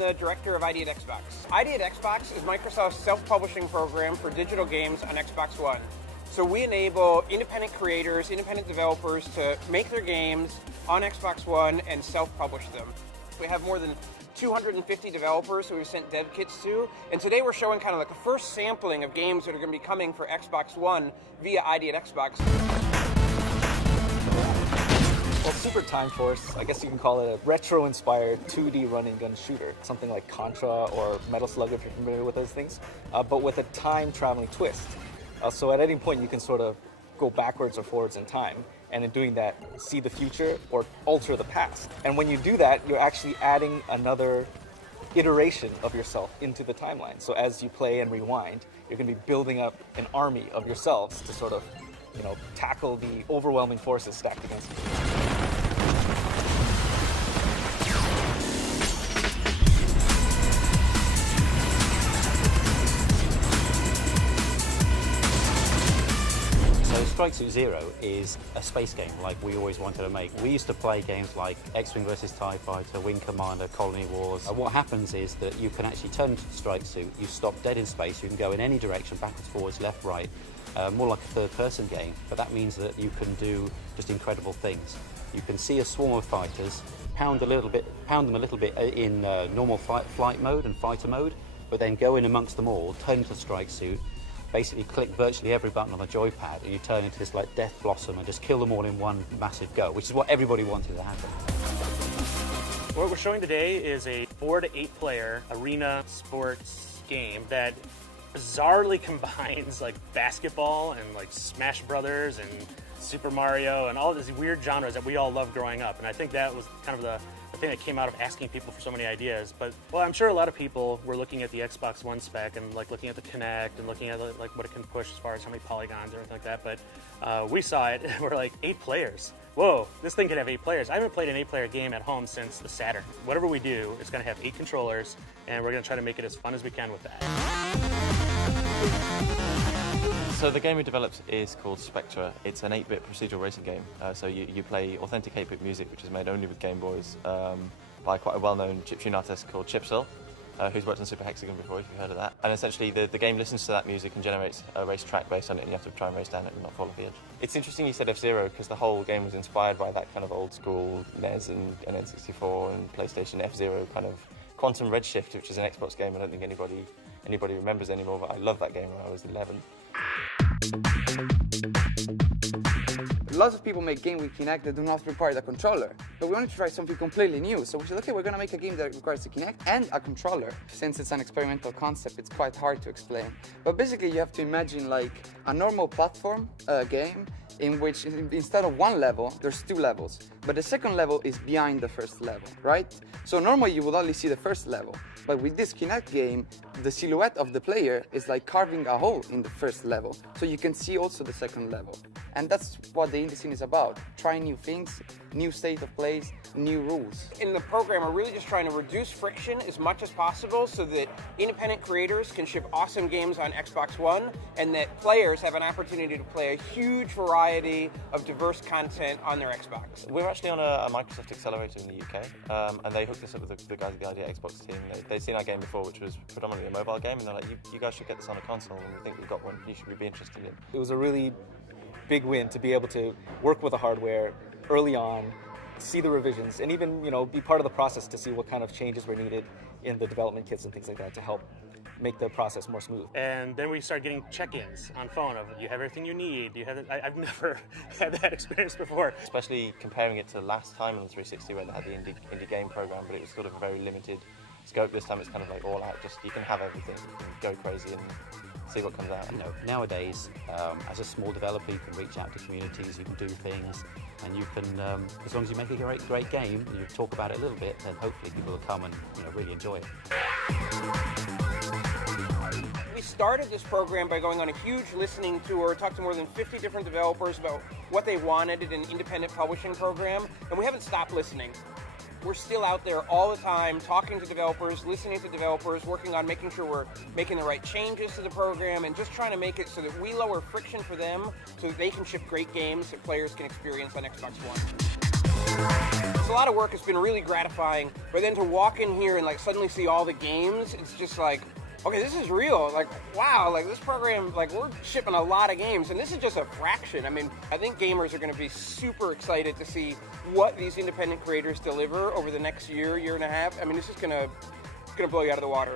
the director of ID at Xbox. ID at Xbox is Microsoft's self-publishing program for digital games on Xbox One. So we enable independent creators, independent developers to make their games on Xbox One and self-publish them. We have more than 250 developers who we've sent dev kits to, and today we're showing kind of like the first sampling of games that are going to be coming for Xbox One via ID at Xbox. Well, Super Time Force, I guess you can call it a retro-inspired 2D run and gun shooter, something like Contra or Metal Slug if you're familiar with those things, but with a time-traveling twist. So at any point you can sort of go backwards or forwards in time, and in doing that, see the future or alter the past. And when you do that, you're actually adding another iteration of yourself into the timeline. So as you play and rewind, you're going to be building up an army of yourselves to sort of, tackle the overwhelming forces stacked against you. Strike Suit Zero is a space game like we always wanted to make. We used to play games like X-Wing vs TIE Fighter, Wing Commander, Colony Wars. What happens is that you can actually turn into the Strike Suit, you stop dead in space, you can go in any direction, backwards, forwards, left, right, more like a third-person game, but that means that you can do just incredible things. You can see a swarm of fighters, pound them a little bit in normal flight mode and fighter mode, but then go in amongst them all, turn into the Strike Suit, basically click virtually every button on the joypad and you turn into this like death blossom and just kill them all in one massive go, which is what everybody wanted to happen. What we're showing today is a 4 to 8 player arena sports game that bizarrely combines like basketball and like Smash Brothers and Super Mario and all these weird genres that we all loved growing up. And I think that was kind of the thing that came out of asking people for so many ideas. But, well, I'm sure a lot of people were looking at the Xbox One spec and like looking at the Kinect and looking at like what it can push as far as how many polygons or anything like that. But we saw it and we're like, 8 players. Whoa, this thing could have 8 players. I haven't played an 8-player game at home since the Saturn. Whatever we do, it's going to have 8 controllers, and we're going to try to make it as fun as we can with that. So the game we developed is called Spectra. It's an 8-bit procedural racing game. So you play authentic 8-bit music, which is made only with Game Boys, by quite a well-known chiptune artist called Chipsil, who's worked on Super Hexagon before, if you've heard of that. And essentially the game listens to that music and generates a race track based on it, and you have to try and race down it and not fall off the edge. It's interesting you said F-Zero, because the whole game was inspired by that kind of old-school NES and N64 and PlayStation F-Zero kind of Quantum Redshift, which is an Xbox game I don't think anybody remembers anymore, but I loved that game when I was 11. Lots of people make games with Kinect that do not require the controller, but we wanted to try something completely new. So we said, okay, we're going to make a game that requires a Kinect and a controller. Since it's an experimental concept, it's quite hard to explain. But basically, you have to imagine like a normal platform game in which instead of one level, there's 2 levels. But the second level is behind the first level, right? So normally you would only see the first level. But with this Kinect game, the silhouette of the player is like carving a hole in the first level. So you can see also the second level. And that's what the indie scene is about. Trying new things, new state of plays, new rules. In the program, we're really just trying to reduce friction as much as possible so that independent creators can ship awesome games on Xbox One and that players have an opportunity to play a huge variety of diverse content on their Xbox. We're actually on a Microsoft Accelerator in the UK, and they hooked us up with the guys at the ID Xbox team. They'd seen our game before, which was predominantly a mobile game, and they're like, you guys should get this on a console, and we think we've got one you should be interested in. It was a really big win to be able to work with the hardware early on, see the revisions, and even be part of the process to see what kind of changes were needed in the development kits and things like that to help make the process more smooth. And then we started getting check-ins on phone of, you have everything you need, you have it. I've never had that experience before. Especially comparing it to last time on the 360 where they had the indie game program, but it was sort of a very limited scope. This time it's kind of like all out, just you can have everything, you can go crazy and see what comes out. Nowadays, as a small developer, you can reach out to communities, you can do things, and you can, as long as you make a great game, and you talk about it a little bit, then hopefully people will come and really enjoy it. We started this program by going on a huge listening tour, talked to more than 50 different developers about what they wanted in an independent publishing program, and we haven't stopped listening. We're still out there all the time talking to developers, listening to developers, working on making sure we're making the right changes to the program and just trying to make it so that we lower friction for them so that they can ship great games that players can experience on Xbox One. a lot of work. It's been really gratifying. But then to walk in here and like suddenly see all the games, it's just like, okay, this is real. Like, wow, like this program, like we're shipping a lot of games, and this is just a fraction. I mean, I think gamers are going to be super excited to see what these independent creators deliver over the next year, year and a half. I mean, this is going to blow you out of the water.